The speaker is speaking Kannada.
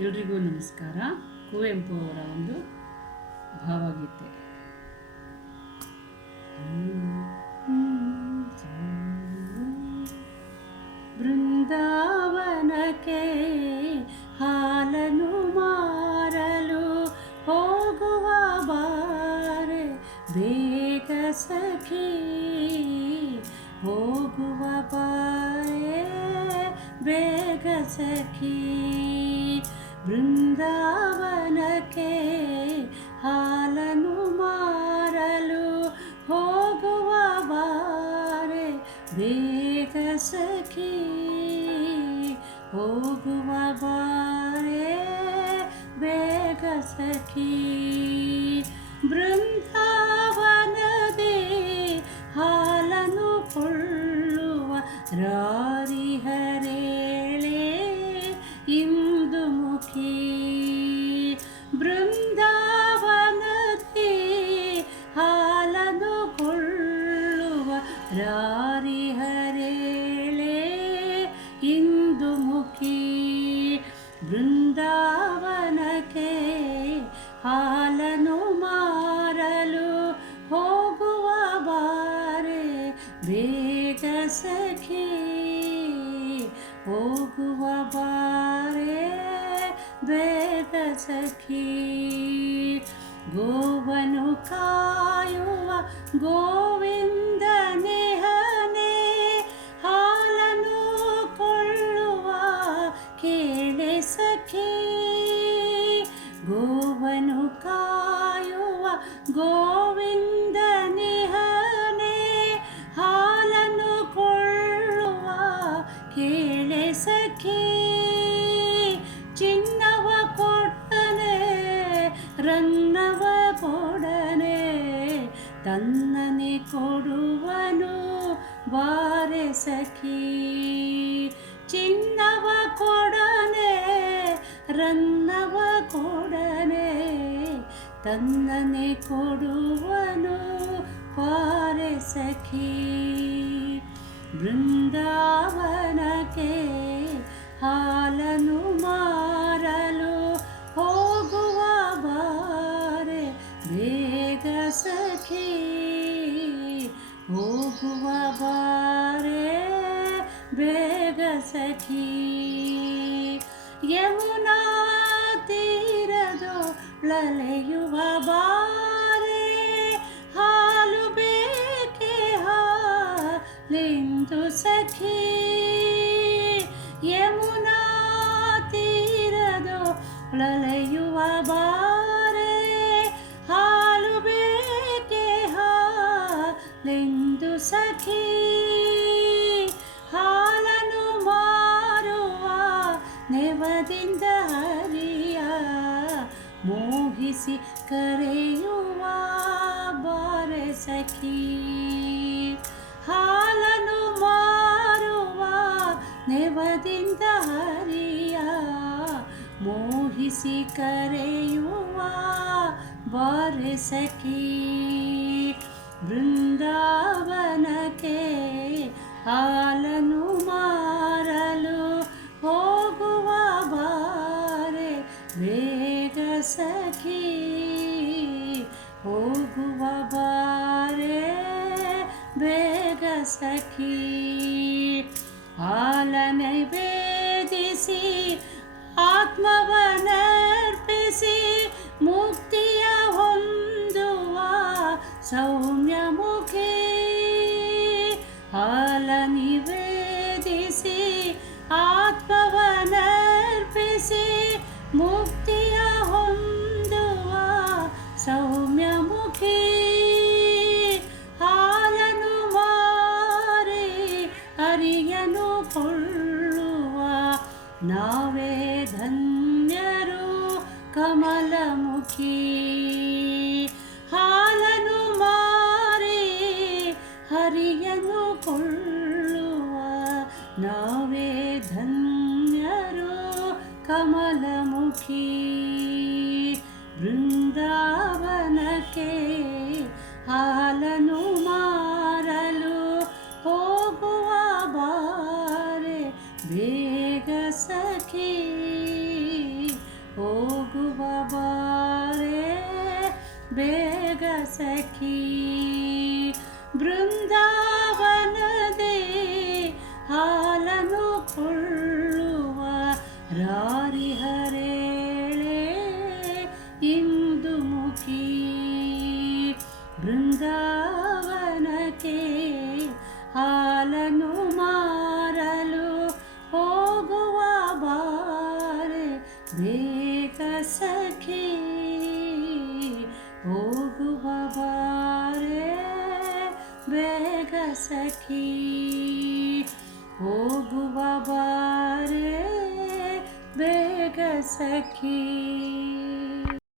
ಎಲ್ರಿಗೂ ನಮಸ್ಕಾರ. ಕುವೆಂಪು ಅವರ ಒಂದು ಭಾವಗೀತೆ. ಬೃಂದಾವನಕ್ಕೆ ಹಾಲನು ಮಾರಲು ಹೋಗುವ ಬಾರೆ ಬೇಗ ಸಖಿ, ಹೋಗುವ ಬಾರೆ ಬೇಗ ಸಖಿ. ಬೃಂದಾವನಕ್ಕೆ ಹಾಲನು ಮಾರಲು ಹೋಗುವ ಬಾರೆ ಬೇಗ ಸಖಿ, ಹೋಗುವ ಬಾರೆ ಬೇಗ ಸಖಿ. ಬೃಂದಾವನದೇ ಹಾಲನು ಕೊಳ್ಳುವ ರಾರಿ ಹರೇಳೆ ಇಂದು ಮುಖಿ. ಬೃಂದಾವನದೇ ಹಾಲನು ಕೊಳ್ಳುವ ರಾರಿ ಹರೇಳೆ ಇಂದು ಮುಖಿ. ಬೃಂದಾವನಕ್ಕೆ ಹಾಲನು ಮಾರಲು ಹೋಗುವ ಬಾರೆ ಬೇಗ ಸಖಿ, ಹೋಗುವ ಬಾರೆ ಬೇಗ ಸಖಿ. ಗೋವನು ಕಾಯುವ ಗೋವಿಂದನೇ ಹನೆ ಹಾಲನು ಕೊಳ್ಳುವ ಕೇಳೆ ಸಖಿ. ಗೋವನು ಕಾಯುವ ಗೋವಿಂದನೇ ಹನೆ ಹಾಲನು ಕೊಳ್ಳುವ ಕೇಳೆ ಸಖಿ. ಚಿನ್ನವ ಕೊಡನೆ ರನ್ನವ ಕೊಡನೆ ತನ್ನನೆ ಕೊಡುವನು ಬಾರೆ ಸಖಿ. ಚಿನ್ನವ ಕೊಡನೆ ರನ್ನವ ಕೊಡನೆ ತನ್ನನೆ ಕೊಡುವನು ಬಾರೆ ಸಖಿ. ಬೃಂದಾವನಕ್ಕೆ ಹಾಲನು ಮಾರಲು ಹೋಗುವ ಬಾರೆ ಬೇಗ ಸಖಿ, ಹೋಗುವ ಬಾರೆ ಬೇಗ ಸಖಿ. ಯಮುನಾ ತೀರದೊಳಲೆಯುವ ಬಾರೆ ಹಾಲು ಬೇಕೆ ಹಾಲೆಂದು ಸಖಿ. ಯಮುನಾ ತೀರದೊಳಲೆಯುವ ಬಾರೆ ಹಾಲು ಬೇಕೆ ಹಾಲೆಂದು ಸಖಿ. ಹಾಲನು ಮಾರುವ ನೆವದಿಂದ ಹರಿಯ ಮೋಹಿಸಿ ಕರೆಯುವ ಬಾರೆ ಸಖಿ. ಹಾಲನು ಮಾರುವ ನೆವದಿಂದ ಹರಿಯ ಮೋಹಿಸಿ ಕರೆಯುವ ಬಾರೆ ಸಖಿ. ಬೃಂದಾವನಕ್ಕೆ ಹಾಲನು ಮಾರಲು ಹೋಗುವ ಬಾರೆ ಬೇಗ ಸಖಿ, ಹೋಗುವ ಬಾರೆ ಬೇಗ ಸಖಿ. ಹಾಲನೆ ವೇದಿಸಿ ಆತ್ಮವನರ್ಪಿಸಿ ಮುಕ್ತಿಯ ಹೊಂದುವ ಸೌಮ್ಯ ಮುಖಿ. ಹಾಲ ನಿವೇದಿಸಿ ಆತ್ಮವನರ್ಪಿಸಿ ಮುಕ್ತಿಯ ಹೊಂದುವ ಸೌಮ್ಯ ಮುಖಿ. ಹಾಲನು ಮಾರಿ ಅರಿಯನು ಕೊಳ್ಳುವ ನಾವೇ ಧನ್ಯರು ಕಮಲಮುಖಿ. ಹಾಲನು ಮಾರಿ ಹರಿಯನು ಕೊಳ್ಳುವ ನಾವೇ ಧನ್ಯರು ಕಮಲಮುಖಿ. ಬೃಂದಾವನಕ್ಕೆ ಹಾಲನು ಮಾರಲು ಹೋಗುವ ಬಾರೆ ಬೇಗ ಸಖಿ. ಹೋಗುವ ಬಾರೆ ಬೇಗ ಸಖಿ ಬೃಂದಾವನದೇ ಹಾಲನು ಕೊಳ್ಳುವ ರಾರಿ ಹರೇಳೆ ಇಂದು ಮುಖಿ ಬೃಂದಾವನಕ್ಕೆ ಹಾಲನು ಮಾರಲು ಹೋಗುವ ಬಾರೆ ಬೇಗ ಸಖಿ ಹೋಗುವ ಬಾರೆ ಬೇಗ ಸಖಿ ಹೋಗುವ ಬಾರೆ ಬೇಗ ಸಖಿ.